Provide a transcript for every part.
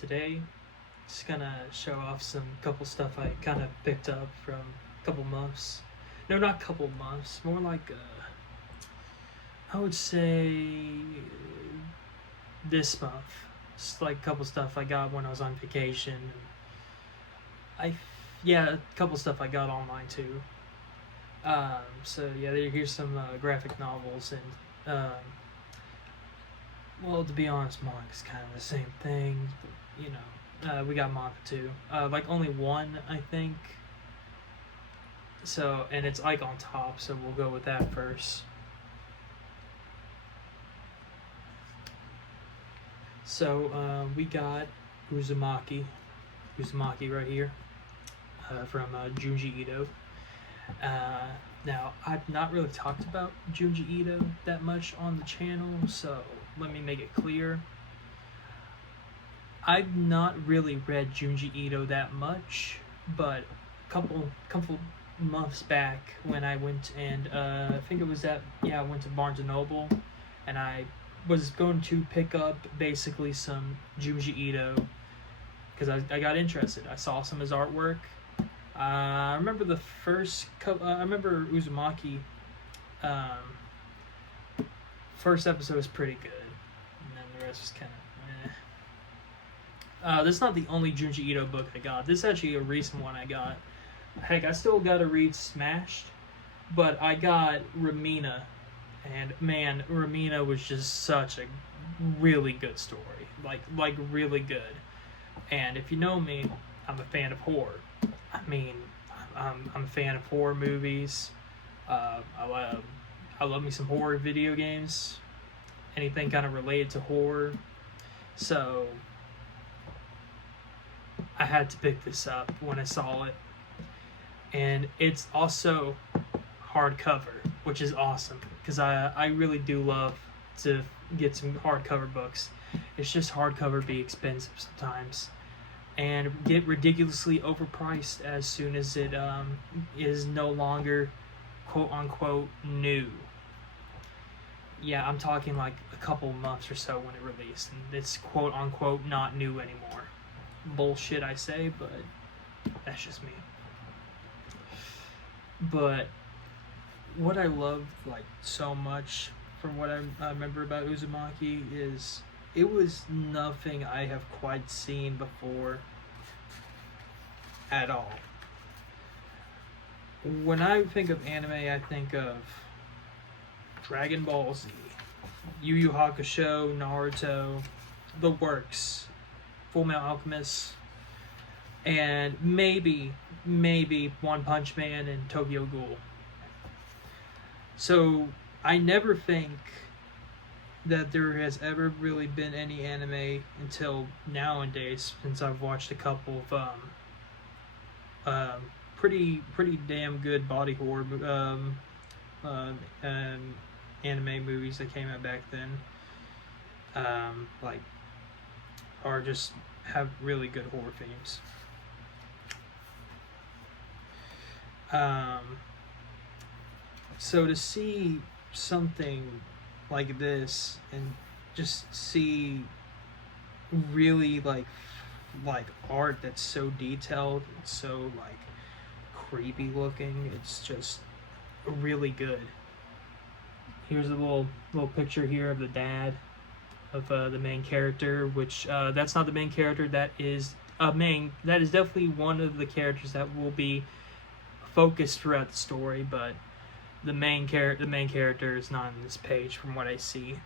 Today, just gonna show off some couple stuff I kind of picked up from a couple months. No, not couple months. More like I would say this month. It's like a couple stuff I got when I was on vacation. Yeah, a couple stuff I got online too. Here's some graphic novels and well, to be honest, manga's kind of the same thing. But, we got manga too. Like only one, I think. So, and it's Ike on top, so we'll go with that first. So, we got Uzumaki right here, from Junji Ito. Now, I've not really talked about Junji Ito that much on the channel, so let me make it clear. I've not really read Junji Ito that much, but a couple months back when I went and I think it was I went to Barnes & Noble, and I was going to pick up basically some Junji Ito because I got interested. I saw some of his artwork. I remember the first I remember Uzumaki. First episode was pretty good, and then the rest was kind of this is not the only Junji Ito book I got. This is actually a recent one I got. Heck, I still got to read Smashed, but I got Ramina, and man, Ramina was just such a really good story. Like really good. And if you know me, I'm a fan of horror. I mean, I'm a fan of horror movies. I love me some horror video games. Anything kind of related to horror. So I had to pick this up when I saw it. And it's also hardcover, which is awesome. Because I really do love to get some hardcover books. It's just hardcover be expensive sometimes. And get ridiculously overpriced as soon as it is no longer quote-unquote new. Yeah, I'm talking like a couple months or so when it released, and it's quote-unquote not new anymore. Bullshit, I say, but that's just me. But what I love like so much from what I remember about Uzumaki is it was nothing I have quite seen before at all. When I think of anime, I think of Dragon Ball Z, Yu Yu Hakusho, Naruto, the works, Full Metal Alchemist, and maybe One Punch Man and Tokyo Ghoul. So I never think that there has ever really been any anime until nowadays, since I've watched a couple of pretty damn good body horror anime movies that came out back then, or just have really good horror themes. So to see something like this and just see really like art that's so detailed and so like creepy looking, it's just really good. Here's a little picture here of the dad of the main character, which that's not the main character. That is definitely one of the characters that will be focused throughout the story, but the main character is not on this page from what I see.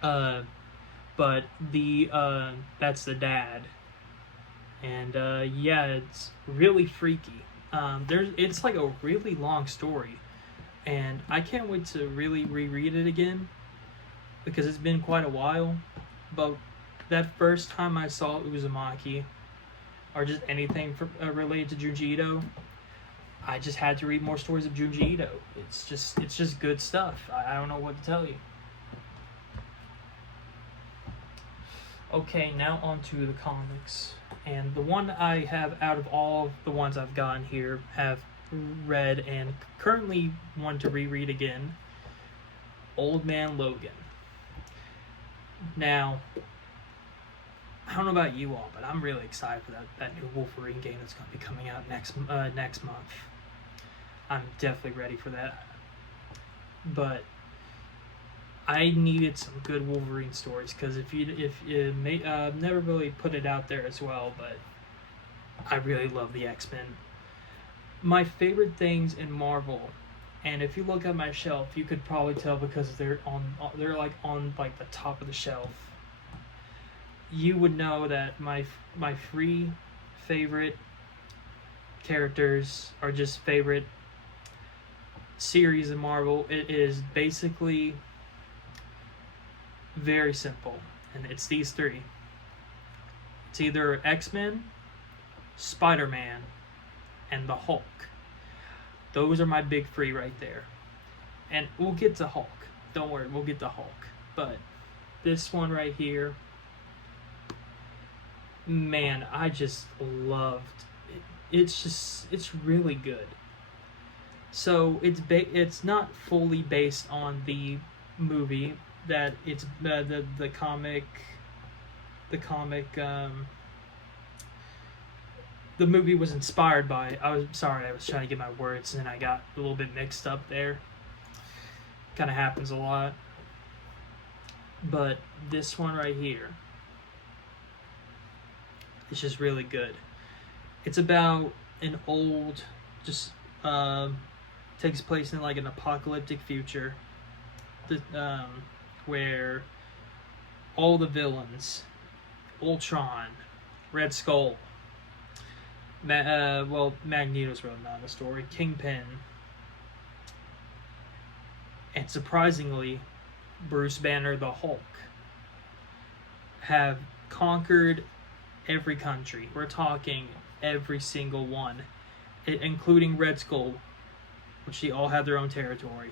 But that's the dad, and it's really freaky. It's like a really long story, and I can't wait to really reread it again because it's been quite a while. But that first time I saw Uzumaki, or just anything related to Junji Ito, I just had to read more stories of Junji Ito. It's just good stuff. I don't know what to tell you. Okay, now on to the comics. And the one I have out of all of the ones I've gotten here, have read and currently want to reread again, Old Man Logan. Now, I don't know about you all, but I'm really excited for that new Wolverine game that's going to be coming out next month. I'm definitely ready for that. But I needed some good Wolverine stories, because if you never really put it out there as well, but I really love the X-Men. My favorite things in Marvel, and if you look at my shelf, you could probably tell because they're like on like the top of the shelf. You would know that my three favorite characters are just favorite series in Marvel. It is basically very simple, and it's these three. It's either X-Men, Spider-Man, and the Hulk. Those are my big three right there. And we'll get to Hulk. Don't worry, we'll get to Hulk. But this one right here, man, I just loved it. It's really good. So it's not fully based on the movie, that it's the comic the movie was inspired by. I was trying to get my words and I got a little bit mixed up there. Kind of happens a lot. But this one right here, it's just really good. It's about an old, takes place in like an apocalyptic future, where all the villains, Ultron, Red Skull, Magneto's really not in the story, Kingpin, and surprisingly, Bruce Banner the Hulk, have conquered every country. We're talking every single one, including Red Skull, which they all have their own territory.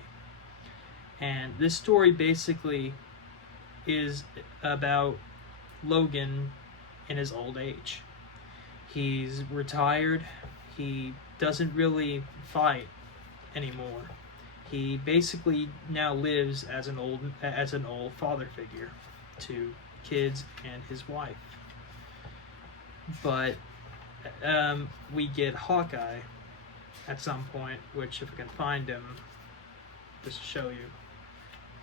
And this story basically is about Logan in his old age. He's retired. He doesn't really fight anymore. He basically now lives as an old father figure to kids and his wife. But we get Hawkeye at some point, which if I can find him, just to show you.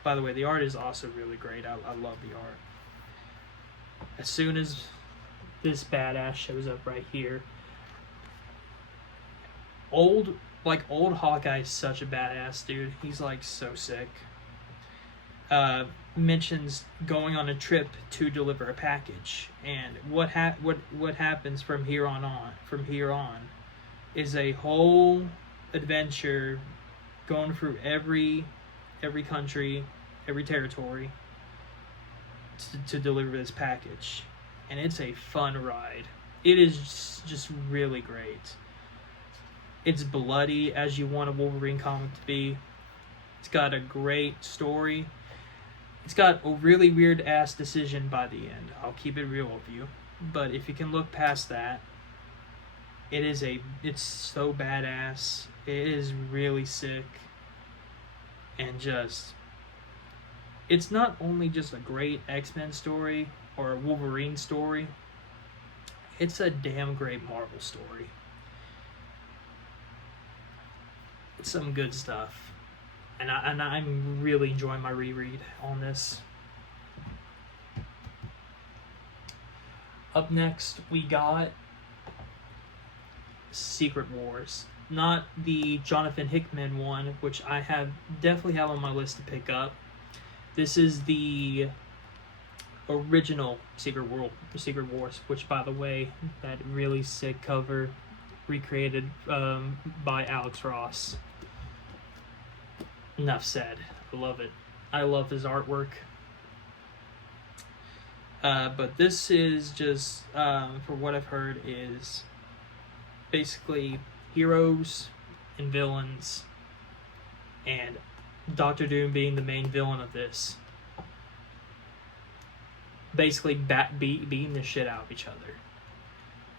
By the way, the art is also really great. I love the art. As soon as this badass shows up right here, old Hawkeye is such a badass dude. He's like so sick. Mentions going on a trip to deliver a package, and what happens from here on is a whole adventure going through every country, every territory to deliver this package. And it's a fun ride. It is just really great. It's bloody as you want a Wolverine comic to be. It's got a great story. It's got a really weird ass decision by the end. I'll keep it real with you. But if you can look past that, it's so badass. It is really sick. And it's not only just a great X-Men story or a Wolverine story, it's a damn great Marvel story. It's some good stuff. And I'm really enjoying my reread on this. Up next, we got Secret Wars. Not the Jonathan Hickman one, which I definitely have on my list to pick up. This is the original Secret Wars, which, by the way, that really sick cover recreated by Alex Ross. Enough said. I love it. I love his artwork. But this is just, for what I've heard, is basically heroes and villains, and Doctor Doom being the main villain of this. Basically beating the shit out of each other.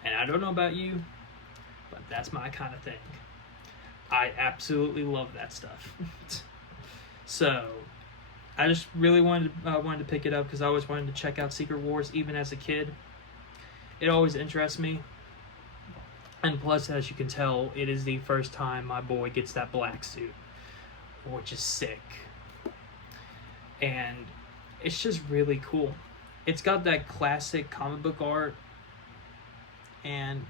And I don't know about you, but that's my kind of thing. I absolutely love that stuff. So, I just really wanted to pick it up because I always wanted to check out Secret Wars, even as a kid. It always interests me. And plus, as you can tell, it is the first time my boy gets that black suit, which is sick. And it's just really cool. It's got that classic comic book art, and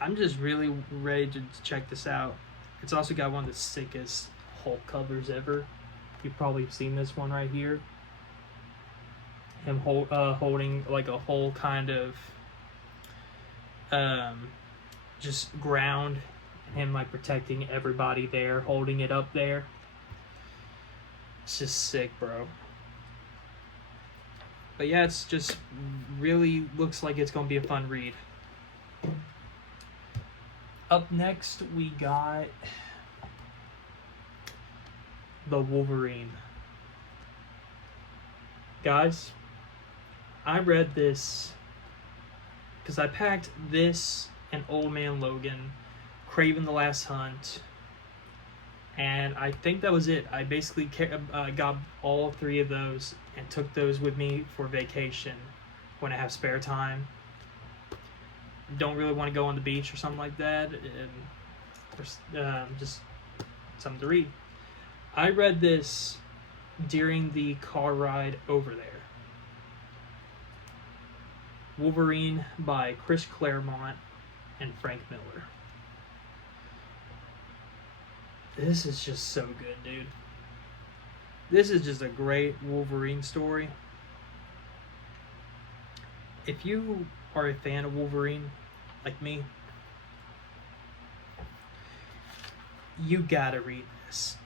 I'm just really ready to check this out. It's also got one of the sickest Hulk covers ever. You've probably seen this one right here. Him holding like a whole kind of just ground, him like protecting everybody there, holding it up there. It's just sick, bro. But yeah, it's just really looks like it's gonna be a fun read. Up next, we got the Wolverine. Guys, I read this because I packed this and Old Man Logan, Kraven the Last Hunt, and I think that was it. I basically got all three of those and took those with me for vacation when I have spare time. Don't really want to go on the beach or something like that, and just something to read. I read this during the car ride over there. Wolverine by Chris Claremont and Frank Miller. This is just so good, dude. This is just a great Wolverine story. If you are a fan of Wolverine, like me, you gotta read this.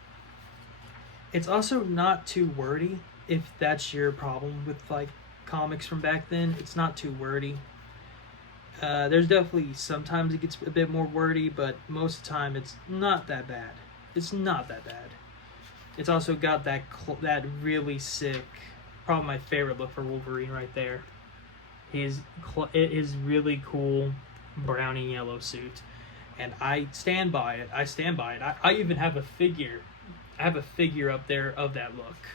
It's also not too wordy, if that's your problem with like comics from back then. It's not too wordy. There's definitely sometimes it gets a bit more wordy, but most of the time it's not that bad. It's not that bad. It's also got that really sick, probably my favorite look for Wolverine right there. It is really cool brown and yellow suit, and I stand by it. I even have a figure. I have a figure up there of that look,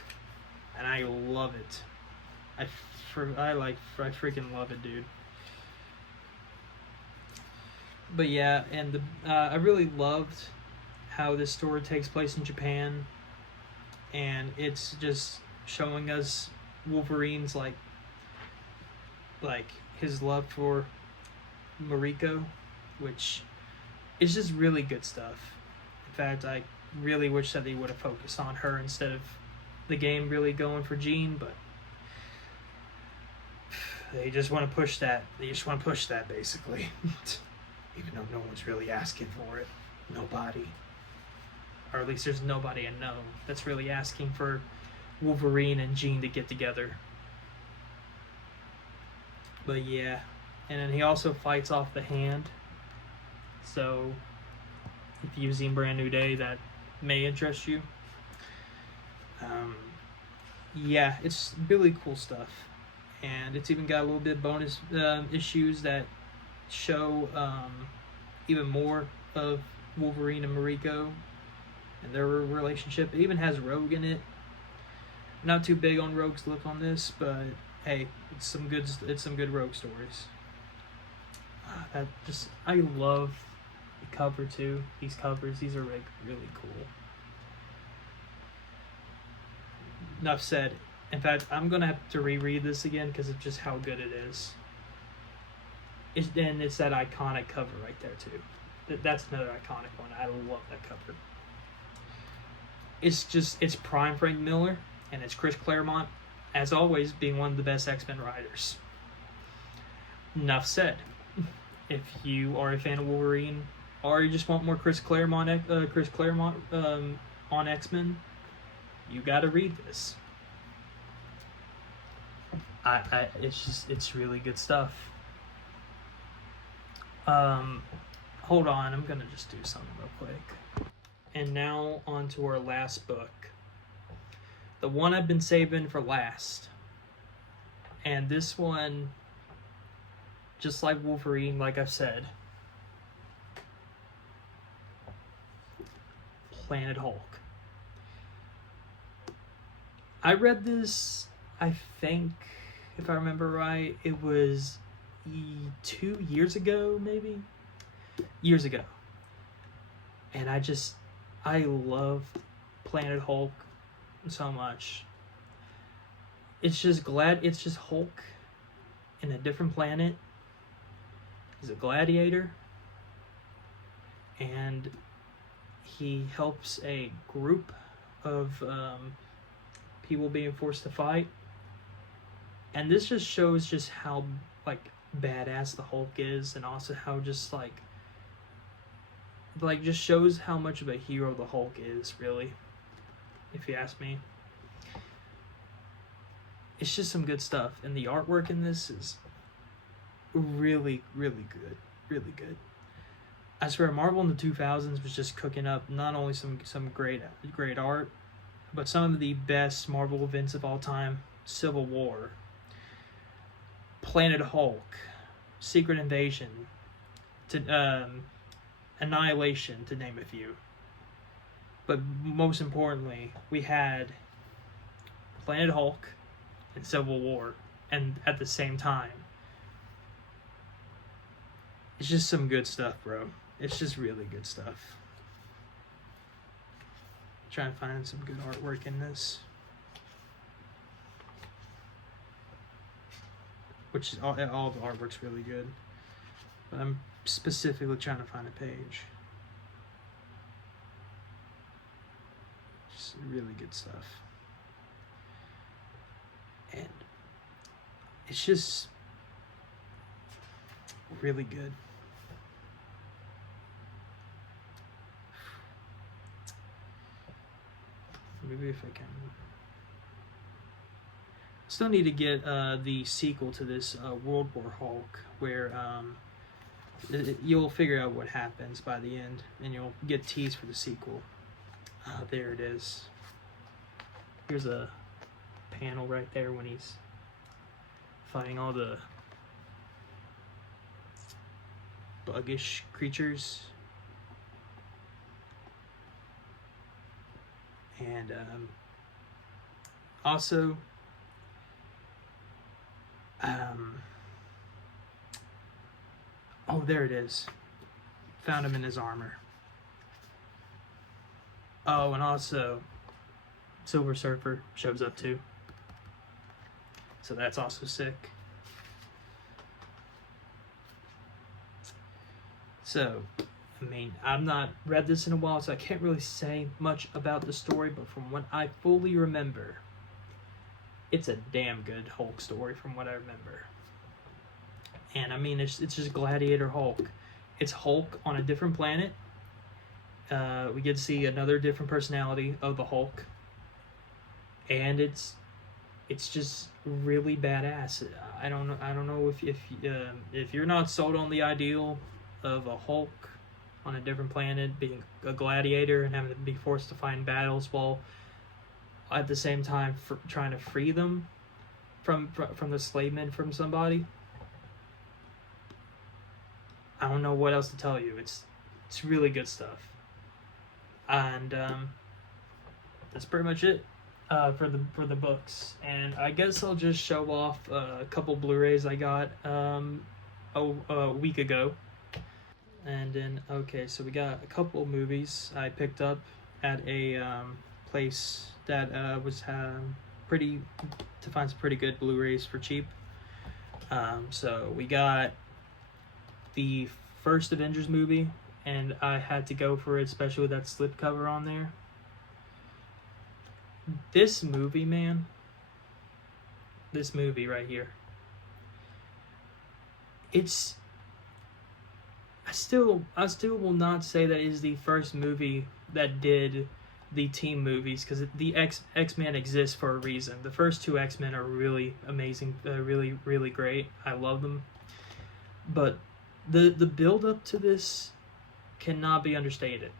and I love it. I freaking love it, dude. But yeah, and I really loved how this story takes place in Japan, and it's just showing us Wolverine's like his love for Mariko, which is just really good stuff. In fact, I really wish that they would have focused on her instead of the game really going for Jean, but they just want to push that. They just want to push that, basically. Even though no one's really asking for it. Nobody. Or at least there's nobody I know that's really asking for Wolverine and Jean to get together. But yeah. And then he also fights off the Hand. So if you've seen Brand New Day, that may interest you. Yeah, it's really cool stuff. And it's even got a little bit of bonus issues that show even more of Wolverine and Mariko and their relationship. It even has Rogue in it. Not too big on Rogue's look on this, but hey, it's some good Rogue stories. I love the cover too. These covers, these are like really cool. Enough said. In fact, I'm gonna have to reread this again because of just how good it is. It's that iconic cover right there too. That's another iconic one. I love that cover. It's prime Frank Miller, and it's Chris Claremont, as always, being one of the best X-Men writers. Enough said. If you are a fan of Wolverine, or you just want more Chris Claremont on X-Men, you gotta read this. It's really good stuff. Hold on, I'm gonna just do something real quick. And now on to our last book. The one I've been saving for last. And this one, just like Wolverine, like I've said, Planet Hulk. I read this, I think, if I remember right, it was 2 years ago, maybe? Years ago. And I loved Planet Hulk so much. It's just Hulk in a different planet. He's a gladiator. And he helps a group of people being forced to fight. And this just shows just how, like, badass the Hulk is, and also how just, like just shows how much of a hero the Hulk is, really, if you ask me. It's just some good stuff, and the artwork in this is really, really good. Really good. I swear, Marvel in the 2000s was just cooking up not only some great art, but some of the best Marvel events of all time. Civil War, Planet Hulk, Secret Invasion, to Annihilation, to name a few. But most importantly, we had Planet Hulk and Civil War, and at the same time. It's just some good stuff, bro. It's just really good stuff. Trying to find some good artwork in this. Which is all the artwork's really good. But I'm specifically trying to find a page. Just really good stuff. And it's just really good. Maybe if I can. Still need to get the sequel to this World War Hulk, where you'll figure out what happens by the end, and you'll get teased for the sequel. There it is. Here's a panel right there when he's fighting all the buggish creatures. And also, oh, there it is. Found him in his armor. Oh, and also, Silver Surfer shows up too. So that's also sick. So, I mean, I've not read this in a while, so I can't really say much about the story, but from what I fully remember, it's a damn good Hulk story from what I remember. And I mean, it's just Gladiator Hulk. It's Hulk on a different planet. We get to see another different personality of the Hulk. And it's just really badass. I don't know if you're not sold on the ideal of a Hulk on a different planet, being a gladiator and having to be forced to fight in battles while at the same time trying to free them from the enslavement from somebody. I don't know what else to tell you. It's really good stuff. And that's pretty much it for the books. And I guess I'll just show off a couple Blu-rays I got a week ago. And then, okay, so we got a couple of movies I picked up at a place that was to find some pretty good Blu-rays for cheap. So we got the first Avengers movie, and I had to go for it, especially with that slipcover on there. This movie, man, this movie right here, I still will not say that it is the first movie that did the team movies, because the X-Men exists for a reason. The first two X-Men are really amazing, really, really great. I love them. But the build up to this cannot be understated.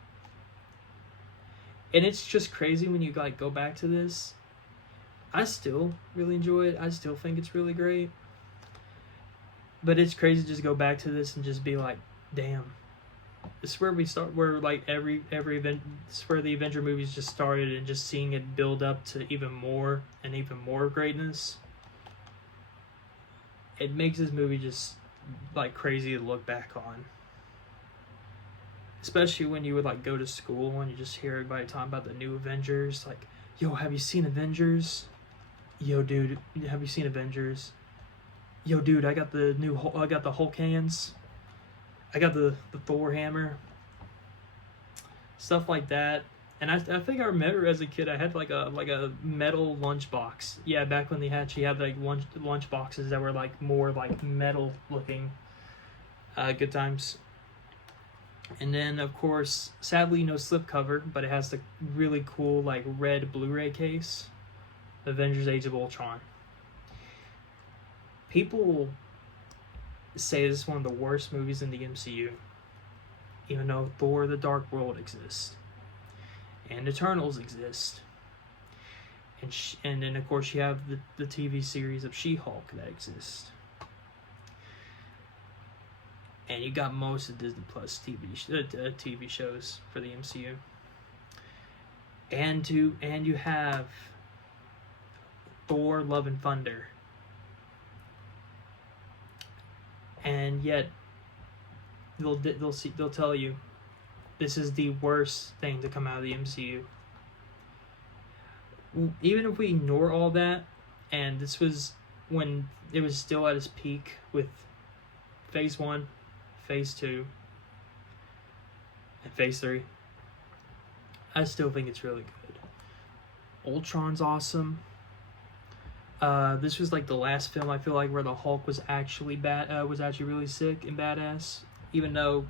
And it's just crazy when you like go back to this. I still really enjoy it. I still think it's really great. But it's crazy to just go back to this and just be like, damn, This is where we start, where like every event, this is where the Avenger movies just started, and just seeing it build up to even more and even more greatness. It makes this movie just like crazy to look back on. Especially when you would like go to school and you just hear everybody talking about the new Avengers. Like, yo, have you seen Avengers? Yo, dude, have you seen Avengers? Yo, dude, I got the Hulk hands. I got the Thor hammer. Stuff like that. And I think I remember as a kid I had like a metal lunchbox. Yeah, back when they actually had like lunch boxes that were like more like metal looking. Good times. And then of course, sadly no slipcover, but it has the really cool like red Blu-ray case. Avengers: Age of Ultron. People say this is one of the worst movies in the MCU, even though Thor: The Dark World exists, and Eternals exist, and then of course you have the TV series of She-Hulk that exists, and you got most of Disney Plus TV shows for the MCU, and you have Thor: Love and Thunder. And yet, they'll tell you, this is the worst thing to come out of the MCU. Even if we ignore all that, and this was when it was still at its peak with Phase 1, Phase 2, and Phase 3, I still think it's really good. Ultron's awesome. This was like the last film I feel like where the Hulk was actually was actually really sick and badass. Even though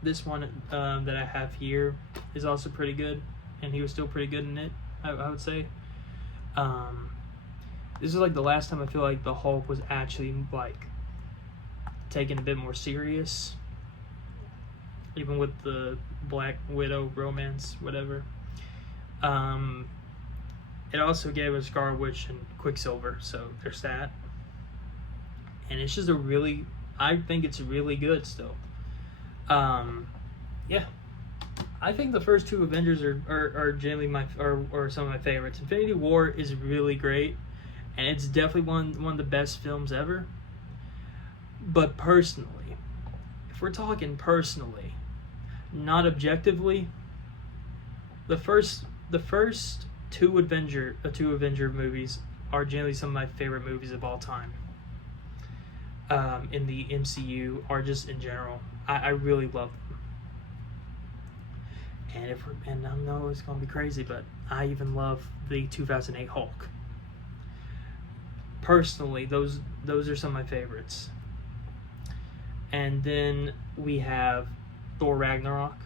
this one that I have here is also pretty good, and he was still pretty good in it. I would say. This is like the last time I feel like the Hulk was actually like taken a bit more serious, even with the Black Widow romance, whatever. It also gave us Scarlet Witch and Quicksilver, so there's that. And it's just I think it's really good still. Yeah. I think the first two Avengers are generally are some of my favorites. Infinity War is really great, and it's definitely one of the best films ever. But personally, if we're talking personally, not objectively, the first two Avenger movies are generally some of my favorite movies of all time. In the MCU, or just in general, I really love them. And I know it's gonna be crazy, but I even love the 2008 Hulk. Personally, those are some of my favorites. And then we have Thor Ragnarok,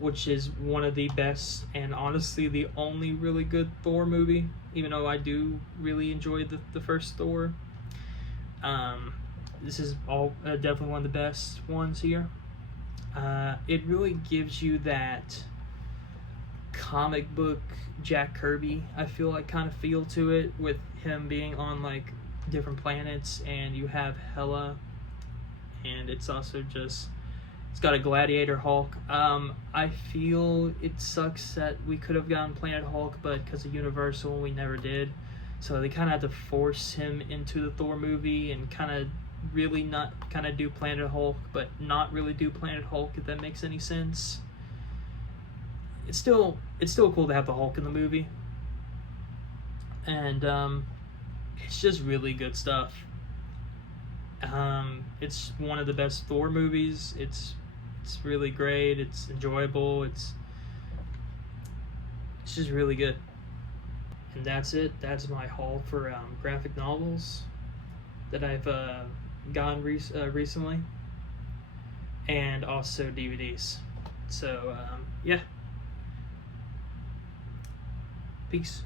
which is one of the best and honestly the only really good Thor movie, even though I do really enjoy the first Thor. This is definitely one of the best ones here. It really gives you that comic book Jack Kirby, I feel like, kind of feel to it, with him being on like different planets, and you have Hela, and it's also just, it's got a Gladiator Hulk. I feel it sucks that we could have gotten Planet Hulk, but because of Universal, we never did. So they kind of had to force him into the Thor movie and kind of do Planet Hulk, but not really do Planet Hulk, if that makes any sense. It's still cool to have the Hulk in the movie, and it's just really good stuff. It's one of the best Thor movies. It's really great. It's enjoyable. It's just really good. And that's it. That's my haul for graphic novels that I've gotten recently, and also DVDs. So yeah, peace.